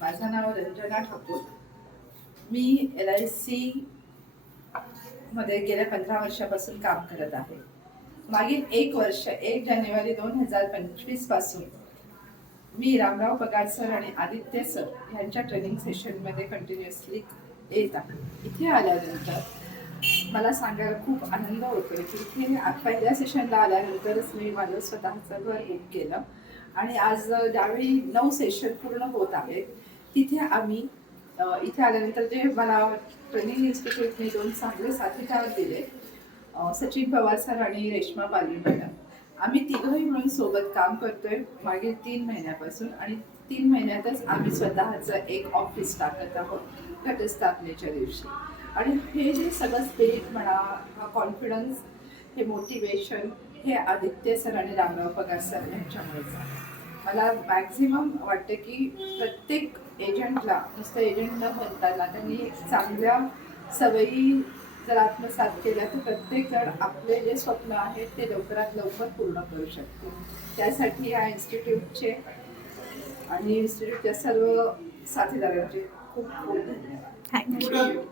माझं नाव रंजना ठाकूर. मी LIC मध्ये गेल्या 15 वर्षापासून काम करत आहे. मागील 1 वर्ष 1 जानेवारी 2025 पासून मी रामराव पगार सर आणि आदित्य सर यांच्या ट्रेनिंग सेशनमध्ये कंटिन्युअसली येत आहे. इथे आल्यानंतर मला सांगायला खूप आनंद होतो की इथे पहिल्या सेशनला आल्यानंतरच मी माझं स्वतःचं घर बुक केलं आणि आज ज्यावेळी 9 सेशन पूर्ण होत आहेत तिथे आम्ही इथे आल्यानंतर जे मला ट्रेनिंग इन्स्टिट्यूटने 2 चांगले साथीदार दिले, सचिन पवार सर आणि रेश्मा पालवी मॅडम. आम्ही तिघंही मिळून सोबत काम करतोय मागील 3 महिन्यापासून आणि 3 महिन्यातच आम्ही स्वतःचं एक ऑफिस टाकत आहोत घटस्थापनेच्या दिवशी. आणि हे जे सगळं स्पिरिट म्हणा, हा कॉन्फिडन्स, हे मोटिवेशन हे आदित्य सर आणि रामराव पगार सर यांच्यामुळेच आहे. मला मॅक्झिमम वाटतं की प्रत्येक एजंटला नुसतं एजंट न बनताना त्यांनी चांगल्या सवयी जर आत्मसात केल्या तर प्रत्येक जण आपले जे स्वप्न आहेत ते लवकरात लवकर पूर्ण करू शकतो. त्यासाठी या इन्स्टिट्यूटचे आणि इन्स्टिट्यूटच्या सर्व साथीदारांचे खूप खूप धन्यवाद. थँक्यू.